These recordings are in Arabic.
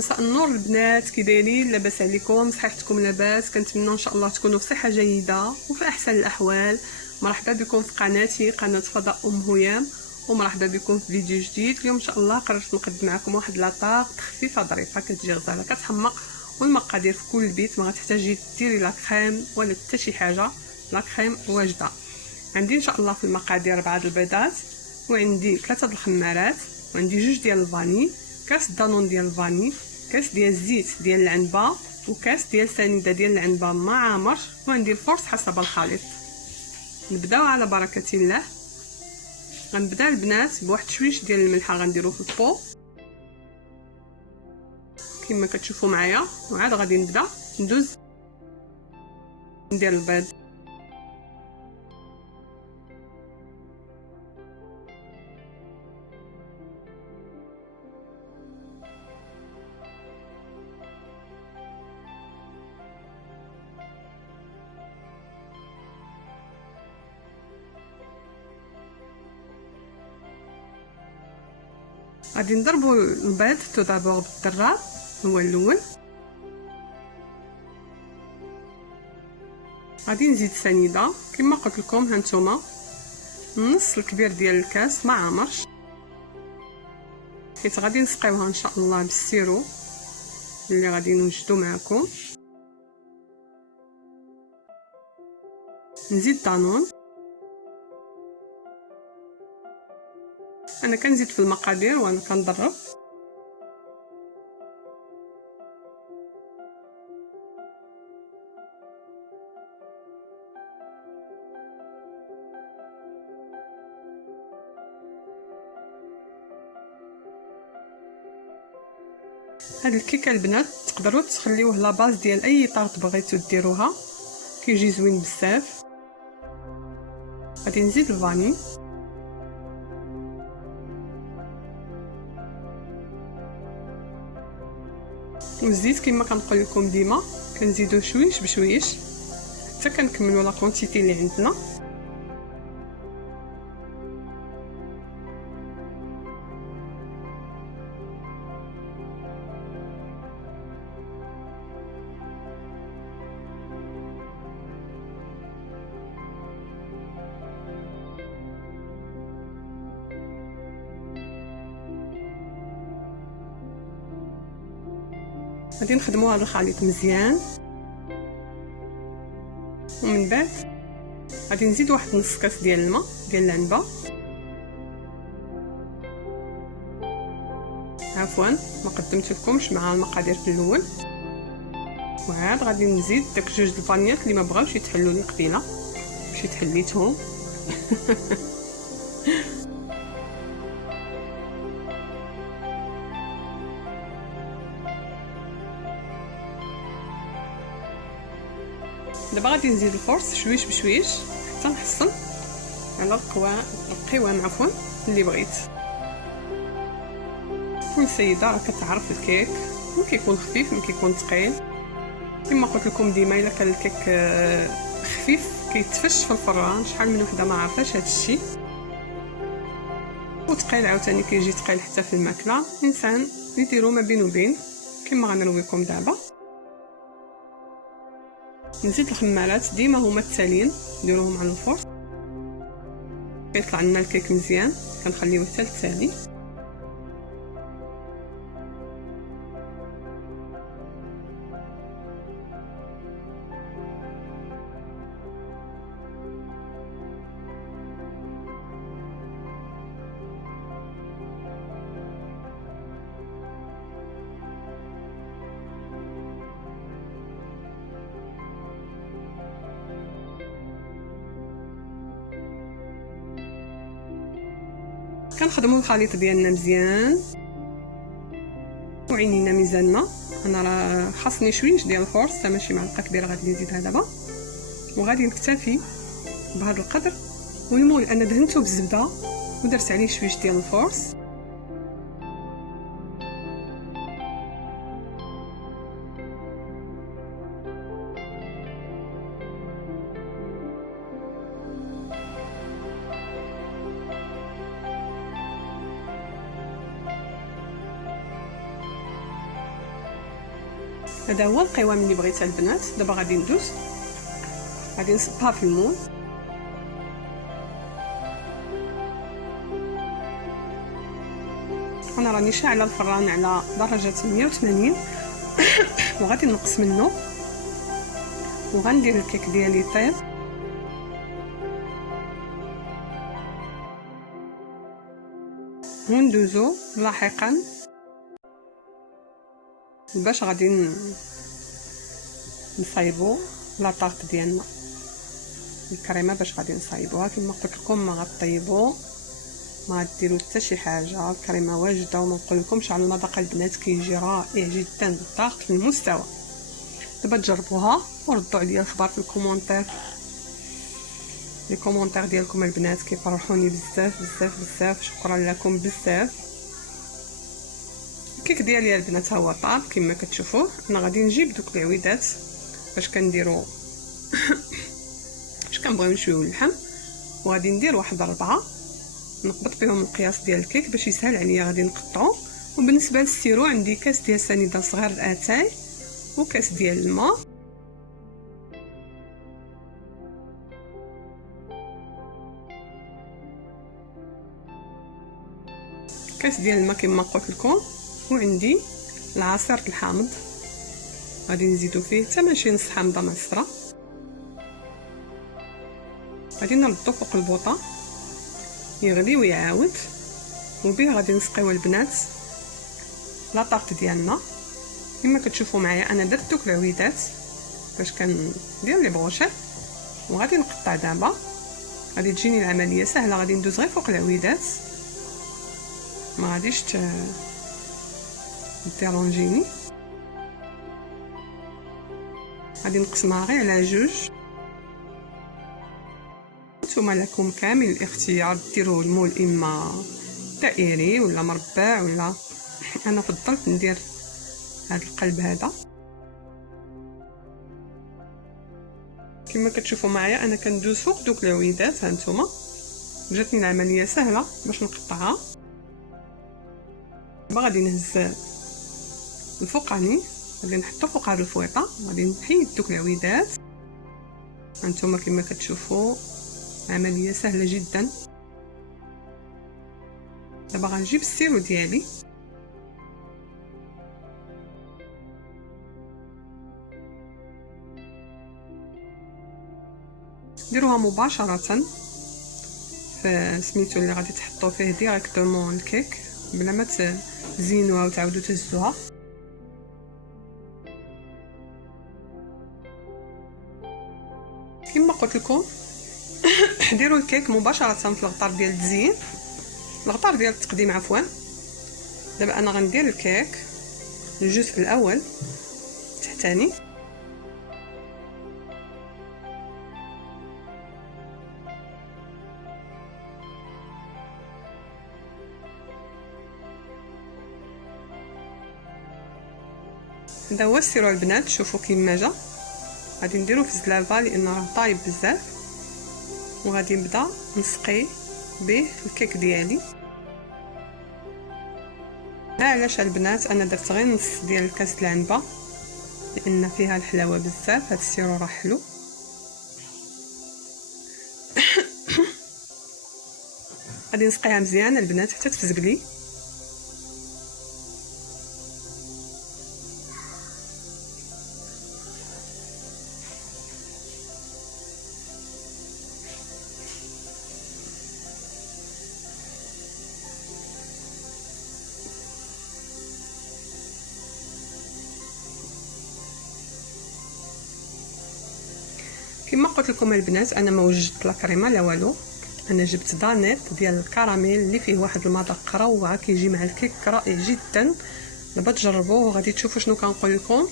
مساء النور البنات، كي دايرين؟ لاباس عليكم؟ صحيحتكم لاباس؟ كنتمنى ان شاء الله تكونوا في صحه جيده وفي احسن الاحوال. مرحبا بكم في قناتي، قناه فضاء هيام، ومرحبا بكم في فيديو جديد. اليوم ان شاء الله قررت نقدم معكم واحد لاطاق خفيفه ظريفه كتجي غزاله كتحمق، والمقادير في كل بيت، ما غتحتاجي ديري لا كريم ولا حتى شي حاجه، لا كريم واجده. عندي ان شاء الله في المقادير 4 البيضات، وعندي 3 الخمارات، وعندي 2 ديال الفاني، كاس دانون ديال الفاني، كاس ديال الزيت ديال العنبه، وكاس ديال سنيده ديال العنبه مع عمر، وعندي الفرص حسب الخليط. نبداو على بركه الله. غنبدا البنات بواحد شويش ديال الملحه غنديرو في البو كما كتشوفوا معايا، وعاد غادي نبدا ندوز ندير البيض. غادي نضربوا البيض تو دابور بالدراب، هو الاول. غادي نزيد سنيده كما قلت لكم، هانتوما نص الكبير ديال الكاس مع عمر، حيت غادي نسقيوها ان شاء الله بالسيرو اللي غادي نوجدو معكم. نزيد دانون، انا كنزيد في المقادير وانا كنضرب. هاد الكيكه البنات تقدروا تخليوه لا باز ديال اي طارط بغيتو ديروها، كيجي زوين بزاف. غادي نزيد الفاني، والزيت كما كنقول لكم ديما كنزيدو شويش بشويش حتى كنكملوا لا كونتيتي اللي عندنا. غادي نخدموا هذا الخليط مزيان، ومن بعد غادي نزيد واحد نص كاس ديال الماء ديال العنبه. عفوا ما قدمت لكمش مع المقادير في الاول. وعاد غادي نزيد داك 2 الفانيات اللي ما بغاوش يتحلوا لي قبيله، مشيت حليتهم. دابا غادي نزيد الفرص شويش بشويش حتى نحصل على القوام عفوا اللي بغيت. كل سيده راه كتعرف الكيك، ملي كيكون خفيف ملي كيكون ثقيل. كما قلت لكم ديما الا كان الكيك خفيف كيتفش في الفران. شحال من وحده ما عرفاش هذا الشيء، وثقيل عاوتاني كيجي ثقيل حتى في الماكله. الانسان يديرو ما بين وبين كما غنرويكم دابا. نزيد الخمارات ديما هما التالين، نديروهم على الفرن كيطلع لنا الكيك مزيان، كنخليوه حتى التالي. كنخدموا الخليط ديالنا مزيان وعينينا ميزاننا. انا راه خاصني شويش ديال الفرص، حتى ماشي معلقه كبيره غادي نزيدها دابا، وغادي نكتفي بهذا القدر. والمول انا دهنته بالزبده ودرت عليه شويش ديال الفرص. هذا هو القوام اللي بغيتها البنات. دابا غادي ندوز، غادي نصبها في المول. انا راني شاعله الفران على درجه 180 وغادي نقص منه وغندير الكيك ديالي يطيب. وندوزو لاحقا باش غادي نصايبو لا طارت ديالنا، الكريمه باش غادي نصايبوها. كما قلت لكم ما غطيبو، ما غديروا حتى شي حاجه، الكريمه واجده. وما نقول لكمش على المذاق البنات كيجي رائع جدا، الضغط في المستوى. دابا تجربوها وردوا عليا الخبر في الكومونتير. لي كومونتير ديالكم البنات كيفرحوني بزاف بزاف بزاف، شكرا لكم بزاف. الكيك ديالي البنات ها هو طاب كما كتشوفوه. انا غادي نجيب دوك العويدات باش كنديروا باش كنبغيو نشويو اللحم، وغادي ندير واحد 4 نقبط بهم القياس ديال الكيك باش يسهل عليا. غادي نقطعو. وبالنسبه للسيرو عندي كاس ديال سنيده صغير اتاي وكاس ديال الماء. كاس ديال الماء كما قلت لكم. وعندي العصير الحامض غادي نزيدو فيه حتى ماشي نص حامضه معصره. غادي نردو فوق البوطه يغلي ويعاود، وبيه غادي نسقيو البنات لا طارت ديالنا. كما كتشوفوا معايا انا درت دوك العويدات باش كندير لي بروشيط وغادي نقطع. دابا غادي تجيني العمليه سهله، غادي ندوز غير فوق العويدات، ما غاديش ديرونجيني. غادي نقسمها غير على 2. نتوما لكم كامل الاختيار، ديروا المول اما دائري ولا مربع، ولا انا فضلت ندير هذا القلب هذا. كما كتشوفوا معايا انا كندوز فوق دوك العويدات. ها نتوما جاتني العمليه سهله باش نقطعها. دابا غادي نهز الفوقاني غادي نحطو فوق هاد الفويطه، غادي نحيد دوك العويدات. هانتوما كما كتشوفوا عمليه سهله جدا. دابا غنجيب السيرو ديالي ديروها مباشره في سميتو اللي غادي تحطوا فيه ديريكتومون الكيك بلا ما تزينوها وتعاودوا تهزوها. كما قلت لكم ديروا الكيك مباشره في الغطار ديال التزيين، الغطار ديال التقديم عفوا. دابا انا غندير الكيك الجزء الاول تحتاني، هذا هو السيرو البنات. شوفوا كيما جا. غادي نديرو في الزلافه لان راه طايب بزاف، وغادي نبدا نسقي به الكيك ديالي. علاش البنات انا درت غير نص ديال الكاس العنبه لان فيها الحلاوه بزاف. هاد السيرو راه حلو. غادي نسقيها مزيان البنات حتى تفزقلي. كما قلت لكم البنات انا ما وجدت لا كريمه لا والو، انا جبت دانيت ديال الكراميل اللي فيه واحد المذاق روعه كيجي مع الكيك رائع جدا. دابا تجربوه وغادي تشوفوا شنو كنقول لكم.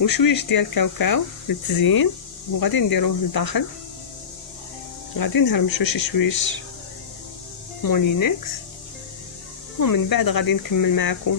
وشويش ديال الكاوكاو للتزيين وغادي نديروه لداخل. غادي نهرمشو شي شويش مولينكس ومن بعد غادي نكمل معكم.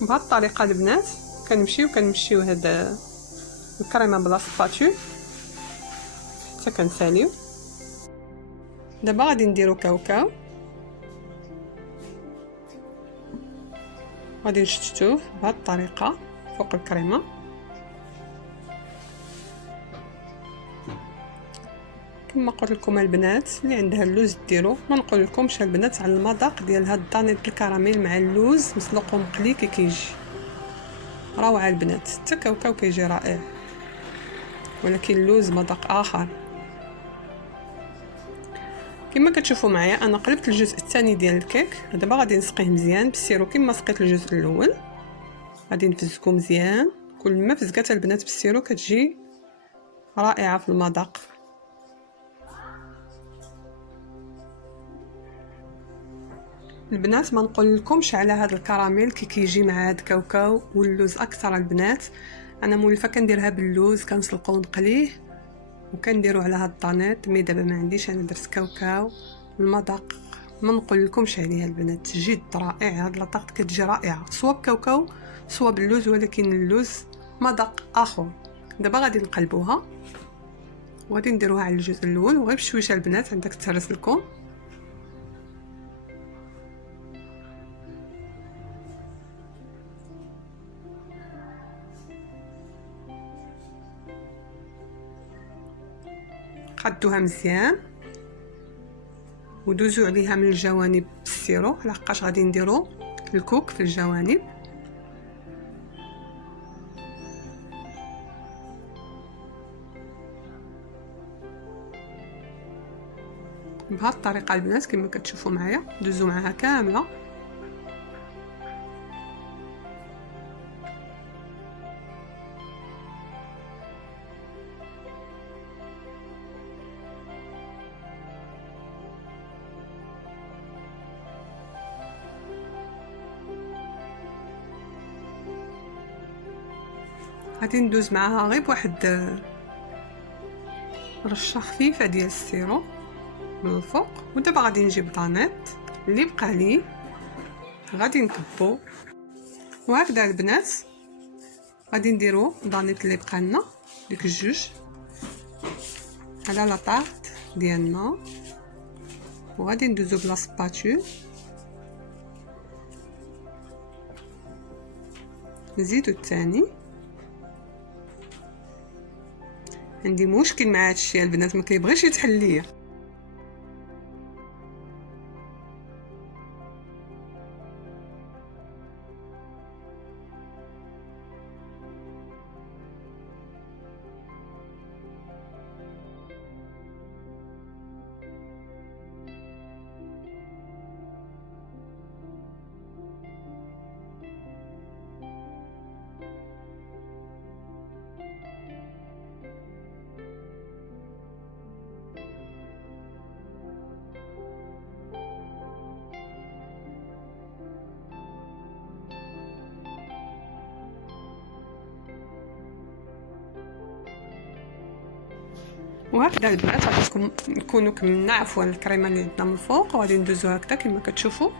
بهذه الطريقه البنات كنمشيو هاد الكريمه بلا سباتول حتى كنساليو. دابا غادي نديرو كاوكاو، غادي نشتتوه بهذه الطريقه فوق الكريمه. كما قلت لكم البنات اللي عندها اللوز ديرو، ما نقول لكمش البنات على المذاق ديال هاد الدانيت الكراميل مع اللوز مسلوق ومقلي كيجي روعه البنات. حتى كاوكاو كيجي رائع، ولكن اللوز مذاق اخر. كما كتشوفوا معايا انا قلبت الجزء الثاني ديال الكيك. دابا غادي نسقيه مزيان بالسيرو كما سقيت الجزء الاول. غادي نفزكو مزيان، كل ما فزقات البنات بالسيرو كتجي رائعه في المذاق. البنات ما نقول لكمش على هذا الكراميل كيجي مع هذا الكاوكاو واللوز اكثر البنات. انا مولفه كنديرها باللوز، كنسلقو ونقليه وكنديرو على هاد الطانيط. مي دابا ما عنديش، انا درت كاوكاو. المذاق ما نقول لكمش عليها البنات، جد رائع. هاد لاطاط كتجي رائعه سواء بكاوكاو سواء باللوز، ولكن اللوز مذاق اخر. دابا غادي نقلبوها وغادي نديروها على الجزء الاول، وغير بشويشه البنات عندك تهرس لكم. قدوها مزيان ودوزو عليها من الجوانب بالسيرو، لحقاش غادي نديرو الكوك في الجوانب. بهذه الطريقه البنات كما كتشوفوا معايا دوزو معاها كامله. غادي ندوز معاها غير بواحد رشه خفيفه ديال السيرو من الفوق. ودابا غادي نجيب طانيط اللي بقى لي غادي نكبو، وهكذا البنات غادي نديرو الطانيط اللي بقى لنا ديك الجوج على لاطاط ديالنا، وغادي ندوزو بلا سباتول نزيدو الثاني. عندي مشكل مع هادشي البنات، ما كيبغيش يتحل ليا. وهكذا البنات غادي نكونوا كملنا عفوا الكريمه اللي عندنا من الفوق، وغادي ندوزو هكذا كما كتشوفوا.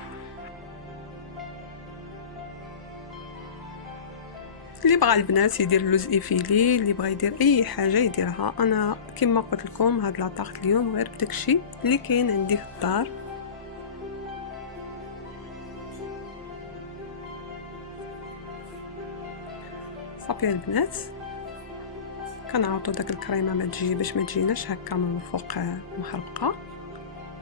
اللي بغى البنات يدير اللوز ايفيلي، اللي بغى يدير اي حاجه يديرها. انا كما قلت لكم هاد لاطاط اليوم غير بداكشي اللي كاين عندي في الدار. صافي البنات كنعوضوا داك الكريمه ما تجي باش ما تجيناش هكا من الفوق محرقه،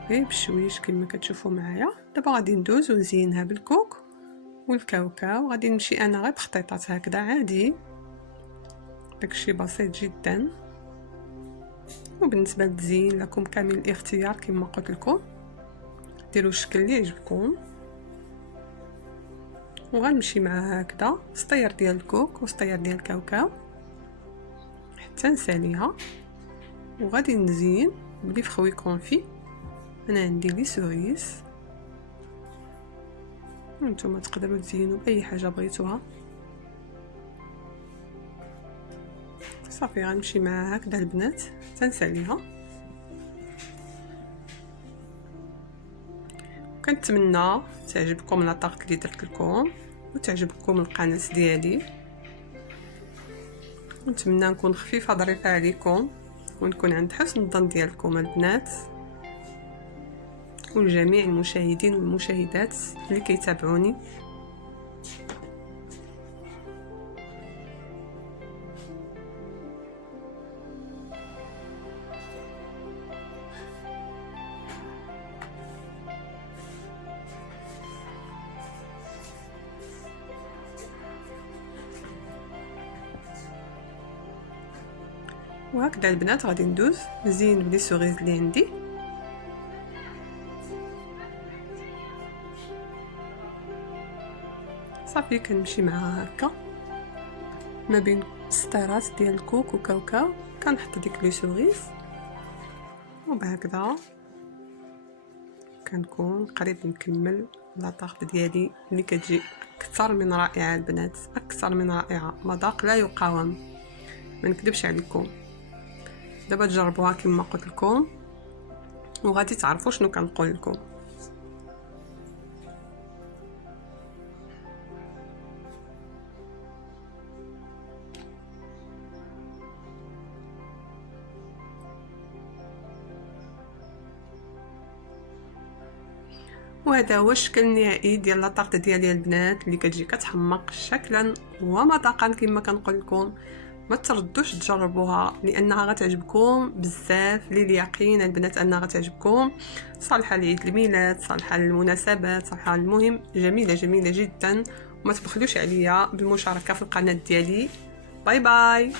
غير بشويش كما كتشوفوا معايا. دابا غادي ندوز ونزينها بالكوك والكاوكاو. غادي نمشي انا غير بخطيطات هكذا عادي، داكشي بسيط جدا. وبالنسبه للتزيين لكم كامل الاختيار، كما قلت لكم ديروا الشكل اللي يعجبكم. وغنمشي مع هكذا سطير ديال الكوك وسطير ديال الكاوكاو حتى نساليها. وغادي نزين بلي فخوي كونفي. انا عندي لي سوريس، نتوما تقدروا تزينوا باي حاجه بغيتوها. صافي غنمشي مع هكذا البنات تنساليها. كنتمنى تعجبكم لاطاط اللي درت لكم. وتعجبكم القناه ديالي. نتمنى نكون خفيفه ظريفه عليكم ونكون عند حسن الظن ديالكم البنات ولجميع المشاهدين والمشاهدات اللي كيتابعوني. وهكذا البنات غادي ندوز نزين بلي سوغيز اللي عندي. صافي كنمشي معها هكا ما بين ستارات ديال الكوك وكاوكاو، كنحط ديك لي سوغيز وبهكذا كنكون قريب نكمل لاطارت ديالي اللي كتجي اكثر من رائعه البنات، اكثر من رائعه، مذاق لا يقاوم، ما نكذبش عليكم. دابا تجربوها كما قلت لكم وغادي تعرفوا شنو كنقول لكم. وهذا هو الشكل النهائي ديال لاطارت ديالي البنات اللي كتجي كتحمق شكلا ومذاقا كما كنقول لكم. ما تردوش تجربوها لانها غتعجبكم بزاف، لليقين البنات انها غتعجبكم. صالحه لعيد الميلاد، صالحه للمناسبات، صالحه، المهم جميله جميله جدا. وما تبخلوش عليا بالمشاركه في القناه ديالي. باي باي.